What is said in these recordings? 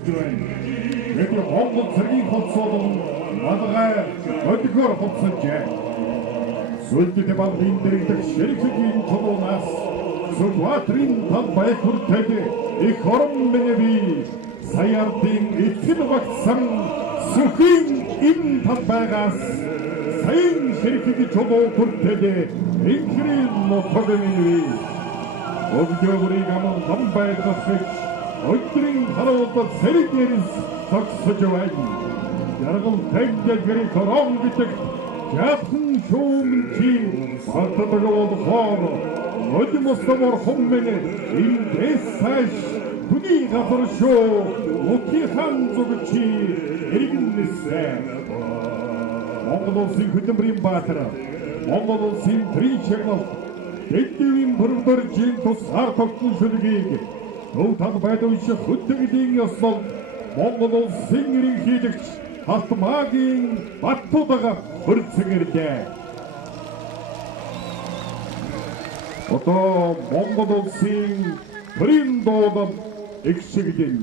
өгч байна. Гэтэл Монгол цэргийн хувцс болон Малгай өдгөр хувцсанжээ. Сүлдэт балын дэрэгдэх шэрхгийн чулуунаас Сүлбаатарын талбай хүртэл их орон мэнэби саярдын эцэг багтсан сүхийн энэ талбайгаас сайн шэрхгийн чулуу хүртэл инхрийн мотогэмий Өгдөгрийг аман ламбайдгах гэж өдрийн харуулбал сэргээрс тогсож байна. Яргал тэнгэглэрийн корон гэдэг жаахан шүүмчи балтадаг болохоор өдмөстөмөр хүммэнэ индээс сайш хүний газар шоо мутихан зүгчи эргэнэсэ. Монгол улсын хөдөлмөрийн баатар Монгол улсын тричернол Эдгээр бүрдэржийн тусгаар тогтсон шүлгийг төв талбайд унших хөдөлгөөний ёслол Монгол улсын ерөнхийлөгч Халтмаагийн Баттуудаага хүрцэнэрдээ. Одоо Монгол улсын төрийн дуудан эгшигдэн.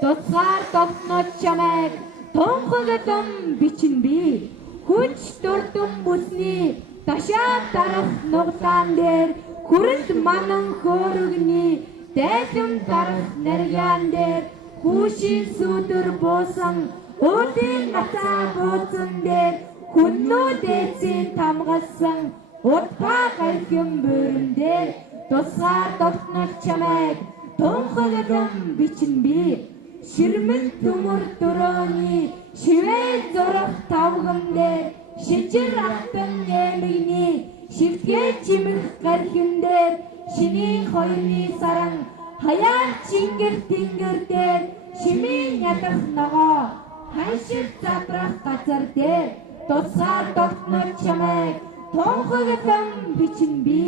Тусгаар тогтнож чамайг тунхаглан бичнэ. Хүч дурдсан бүсний ташаа дарах нуглаан дээр хүрэл манан хөөргөний дайсан дарах наргаан дээр хүүшийн сүдэр буусан өөдийн гацаа бууцан дээр хүннүүд эцсийн тамгалсан утгаа гайхам бүрэн дээр тусгаар тогтнож чамайг тунхаглан бичнэ. Ширмэн төмөр дөрөөний шивээ зурах тавган дээр шижир ахтан нэмэгний шивтгээ чимэх гархин дээр шинийн хоёрны саран хаяа чингэр тэнгэр дээр шимийн ядах ногоо ханшиг задрах газар дээр тусгаар тогтнож чамайг тунхаглан бичнэ.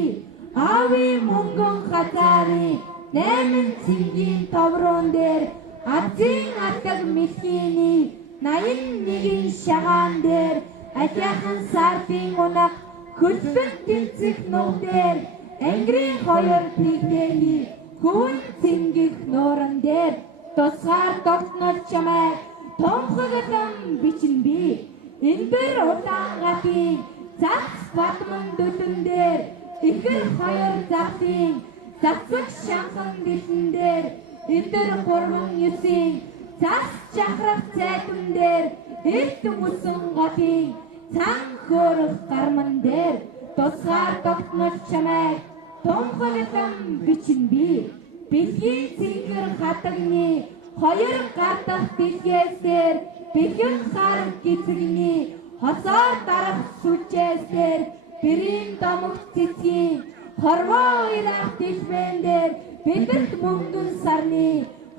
Ави мөнгөн хазаарын 8 цэнгийн товроон дээр Азийн атаг мэлхийний 81 шагаан дээр ажаахан сардын унах хөлбөн тэнцэх нуг дээр ангирын хоёр пигдээний хүн цэнгэх нууран дээр тусгаар тогтнож чамайг тунхаглан бичнэ. Энбэр удаан гатын загс батман дөдөн дээр ихэр хоёр захын загсаг шанхан бэлэн дээр Эдгээр 3-9 цас чахрах цайтан дээр эрт мөсөн гатын цан хөөрөх гарман дээр тусгаар тогтнож чамайг тунхаглан бичнэ. Бэлгийн цэнгэр хатагны Хоёр гадах дэлгээсээр бэлгэн хар гизэгний хосоор дарах сүлжээсээр бэрийн домогт цэцгийн хорвоо ирах дэлбэн дээр бидэнд мөнгөн сарны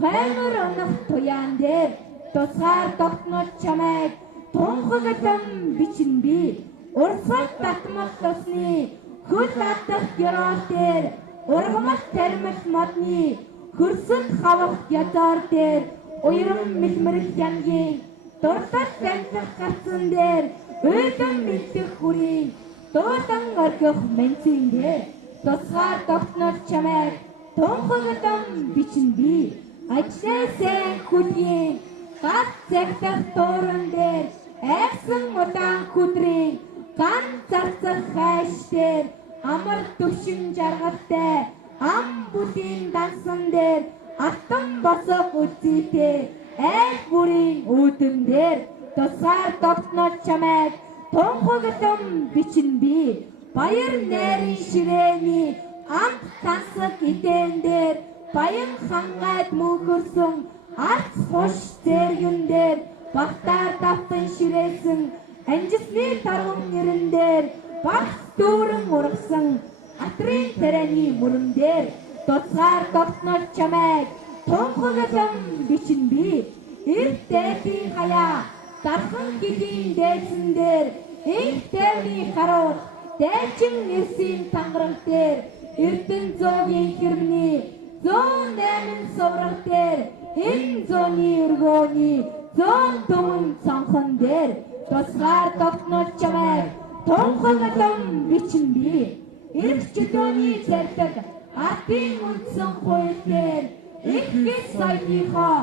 хаймар онох туяан дээр тусгаар тогтнож чамайг тунхаглан бичин би урсгал татмал тусны хөл атах герол дээр ургамал тармал модны хөрсөнд хавах язаар дээр уйран мэлмэрх янгийн дуртал таньцах гарцсан дээр уйлан мэдэх хүрийн дуудан оргих менцэн дээр тусгаар тогтнож чамайг тунхаглан бичин би ажлээсэн хүлгийн гад цагтах тууран дээр айсан удаан хүдрийн ган зарцах хайш дээр амар төвшин жаргалтай ам бүлийн дансан дээр алтан босох үзийтэй айх бүрийн үүдэн дээр тусгаар тогтнож чамайг тунхаглан бичин би баяр найрын ширээний амт тансаг эдэн дээр баян хангайд мөнхөрсөн арц хуш зэргэн дээр багтаар давтан ширээсэн анжисны тарган нэрэн дээр багс дүүрэн ургасан атрын тэрэний мөрөн дээр тусгаар тогтнож чамайг тунхаглан бичин би эрт дээдийн хаяа дархан гидийн дээдсэн дээр их тайвны харууд дайчин нэрсийн тангараг дээр эрдэн зоогийн хэрмний 108 совраг дээр хэн зооны өргөөний 104 цонхон дээр тусгаар тогтнож чамайг тунхаглан бичин би эрх чөлөөний зэрэг атын үндсэн хууль дээр их хэс соёлынхоо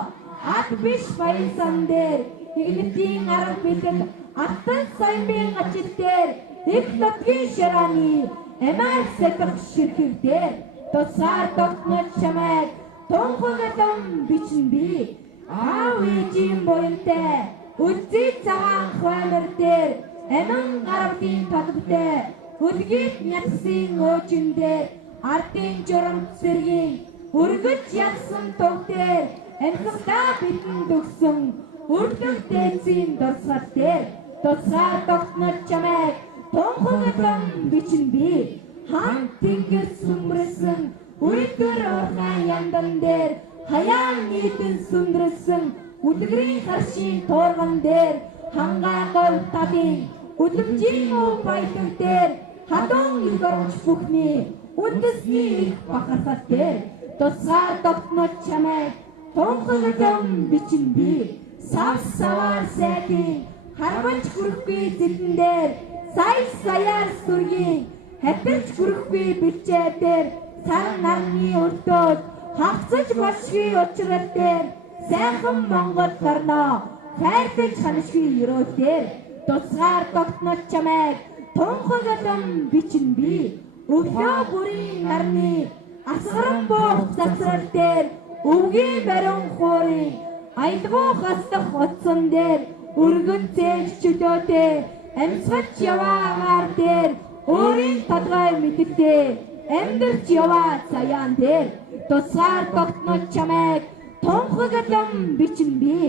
ат биш баясан дээр хэглэтийн арга бэлэг алтан соёмын ажил дээр их нутгийн ширааны эмээр сэтэх ширхэг дээр тусгаар тогтнож чамайг тунхаглан бичин би аав ээжийн буянтай үлзий цагаан хоймор дээр эмэн гарвын толготой үлгийт нягсын өөжин дээр ардын журамт сэргийн өргөж ядсан туг дээр амьсгалаа бидэнд өгсөн өргөх дээдсийн дурсгал дээр тусгаар тогтнож чамайг тунхаглан бичин би хан тэнгэр сүмрэсэн үлгэр орхон яндан дээр хаяан нийтэн сүмрэсэн үлгэрийн харшийн туурган дээр хангаа гов талын үлэмжийн өв баялаг дээр хадуун их оромж бүхний үндэсний их бахархал дээр тусгаар тогтнож чамайг тунхаглан бичин би сав саваар сайдын харваж хүрэхгүй зэлэн дээр сая саяар сүргийн хатарч хүрэхгүй бэлчээ дээр сар нарны өртөөд хавцаж бошгүй учрал дээр сайхан Монгол гарнаа хайртай ханашгүй өрөөл дээр тусгаар тогтнож чамайг тунхаглан бичин би өглөө бүрийн нарны асгаран буух засрал дээр өвгийн баруун хуурын аялгуу хаслах утсан дээр өргөн зээж чөлөөтэй амьсгалж яваа агаар дээр өөрийн толгой мэддээ амьдарч яваа цаяан дээр тусгаар тогтнож чамайг тунхаглан бичин би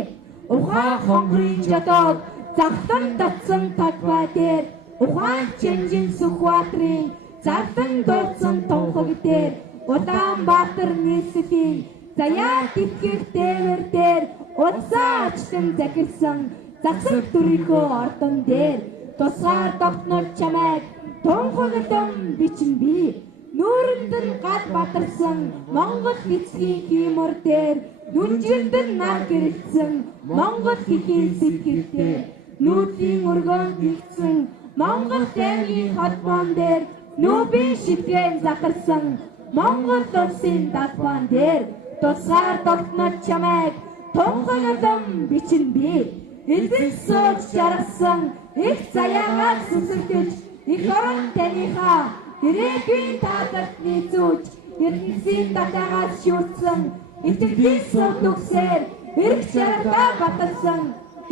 ухаан хонгорын жотоод захтан татсан талбай дээр ухаан чэнжин Сүхбаатарын зартан дуудсан тунхаг дээр Улаанбаатар нийслэлийн заяа тэтгэх дээвэр дээр удсаа ачлан захирсан засаг дүрийнхөө ордон дээр тусгаар тогтнож чамайг тунхаглан бичин би нүүрэнд нь гал батарсан Монгол эцгийн хиймор дээр нүнжирэнд нь нар гэрэлтсэн Монгол хэхийн сэтгэл дээр нүүдлийн өргөөнд нэгдсэн Монгол дайны холбоон дээр нүүбийн шилгээн захарсан Монгол улсын далбаан дээр тусгаар тогтнож чамайг тунхаглан бичин би эзэн сууж жаргасан их заяагаар сүсэлдэж их орон таныхаа ирээдүйн таалалд нийцүүлж ертөнцийн татаагаас шүрдсэн итгэлийн сүр төгсөөр эрх жаргалаа баталсан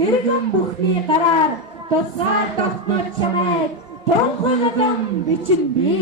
эргэн бүхний гараар тусгаар тогтнож чамайг тунхаглан бичин би